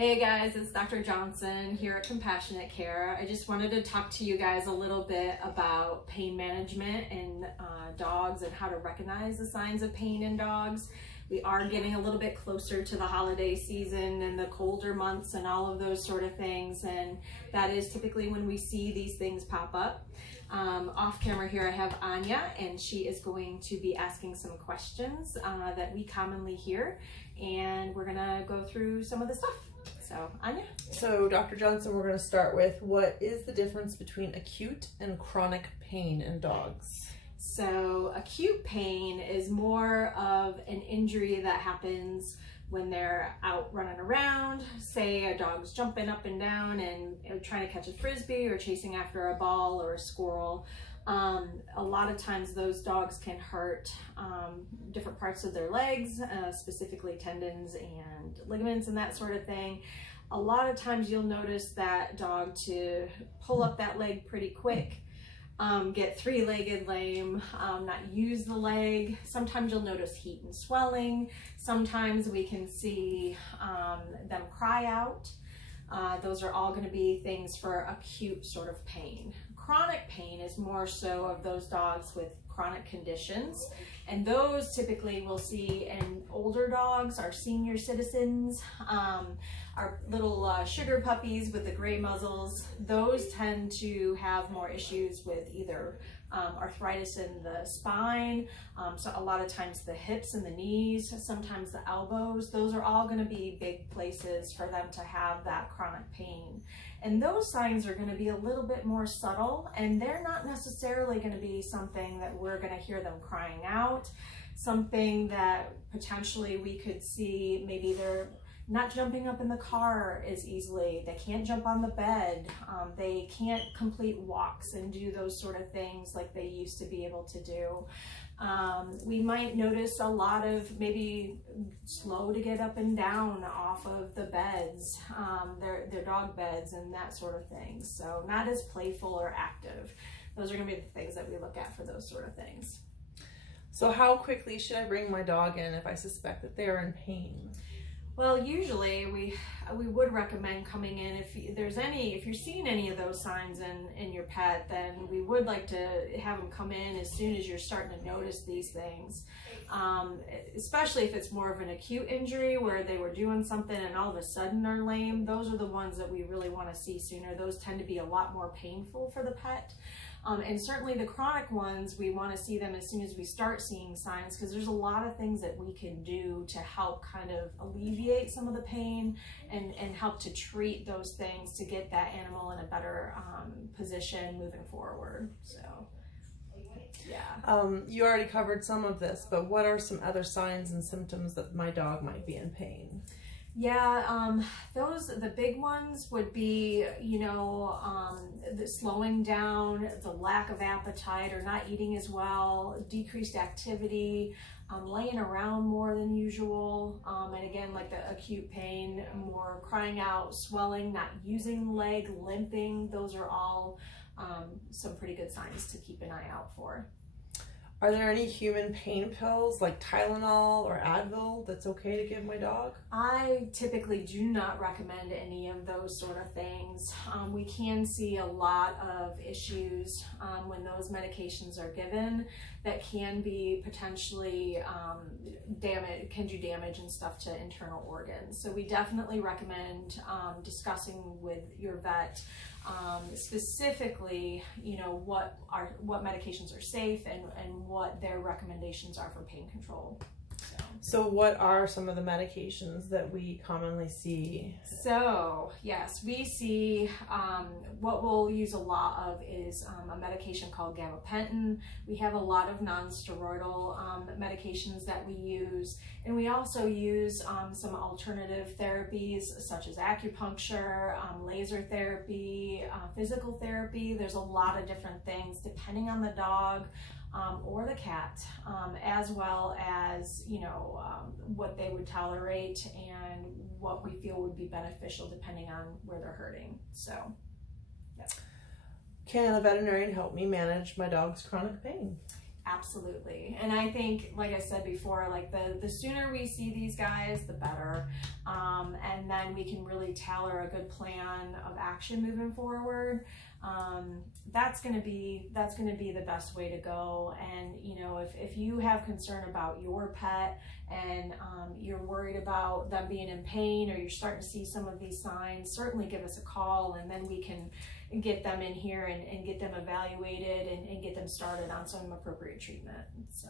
Hey guys, it's Dr. Johnson here at Compassionate Care. I just wanted to talk to you guys a little bit about pain management in dogs and how to recognize the signs of pain in dogs. We are getting a little bit closer to the holiday season and the colder months and all of those sort of things, and that is typically when we see these things pop up. Off camera here I have Anya, and she is going to be asking some questions that we commonly hear, and we're gonna go through some of the stuff. So, Anya? So, Dr. Johnson, we're going to start with, what is the difference between acute and chronic pain in dogs? So, acute pain is more of an injury that happens when they're out running around. Say a dog's jumping up and down and trying to catch a frisbee or chasing after a ball or a squirrel. A lot of times those dogs can hurt different parts of their legs, specifically tendons and ligaments and that sort of thing. A lot of times you'll notice that dog to pull up that leg pretty quick, get three-legged lame, not use the leg. Sometimes you'll notice heat and swelling. Sometimes we can see them cry out. Those are all going to be things for acute sort of pain. Chronic pain is more so of those dogs with chronic conditions, and those typically we'll see in older dogs, our senior citizens, our little sugar puppies with the gray muzzles. Those tend to have more issues with either arthritis in the spine, so a lot of times the hips and the knees, sometimes the elbows. Those are all going to be big places for them to have that chronic pain. And those signs are going to be a little bit more subtle, and they're not necessarily going to be something that we're going to hear them crying out, something that potentially we could see. Maybe they're not jumping up in the car as easily, they can't jump on the bed, they can't complete walks and do those sort of things like they used to be able to do. We might notice a lot of maybe slow to get up and down off of the beds, their dog beds and that sort of thing. So not as playful or active. Those are going to be the things that we look at for those sort of things. So how quickly should I bring my dog in if I suspect that they are in pain? Well, usually we would recommend coming in if you're seeing any of those signs in your pet, then we would like to have them come in as soon as you're starting to notice these things. Especially if it's more of an acute injury where they were doing something and all of a sudden are lame. Those are the ones that we really want to see sooner. Those tend to be a lot more painful for the pet. And certainly the chronic ones, we want to see them as soon as we start seeing signs, because there's a lot of things that we can do to help kind of alleviate some of the pain and help to treat those things to get that animal in a better position moving forward. So, yeah. You already covered some of this, but what are some other signs and symptoms that my dog might be in pain? Yeah, the big ones would be, the slowing down, the lack of appetite or not eating as well, decreased activity, laying around more than usual, and again, like the acute pain, more crying out, swelling, not using the leg, limping. Those are all some pretty good signs to keep an eye out for. Are there any human pain pills like Tylenol or Advil that's okay to give my dog? I typically do not recommend any of those sort of things. We can see a lot of issues when those medications are given that can be potentially can do damage and stuff to internal organs. So we definitely recommend discussing with your vet specifically, what medications are safe and what their recommendations are for pain control. So what are some of the medications that we commonly see? So yes, we see what we'll use a lot of is a medication called gabapentin. We have a lot of non-steroidal medications that we use, and we also use some alternative therapies such as acupuncture, laser therapy, physical therapy. There's a lot of different things depending on the dog or the cat, as well as what they would tolerate and what we feel would be beneficial depending on where they're hurting. So, yeah. Can a veterinarian help me manage my dog's chronic pain? Absolutely. And I think, like I said before, like the sooner we see these guys, the better. And then we can really tailor a good plan of action moving forward. That's going to be the best way to go. And, you know, if you have concern about your pet and you're worried about them being in pain, or you're starting to see some of these signs, certainly give us a call, and then we can get them in here and get them evaluated and get them started on some appropriate treatment. So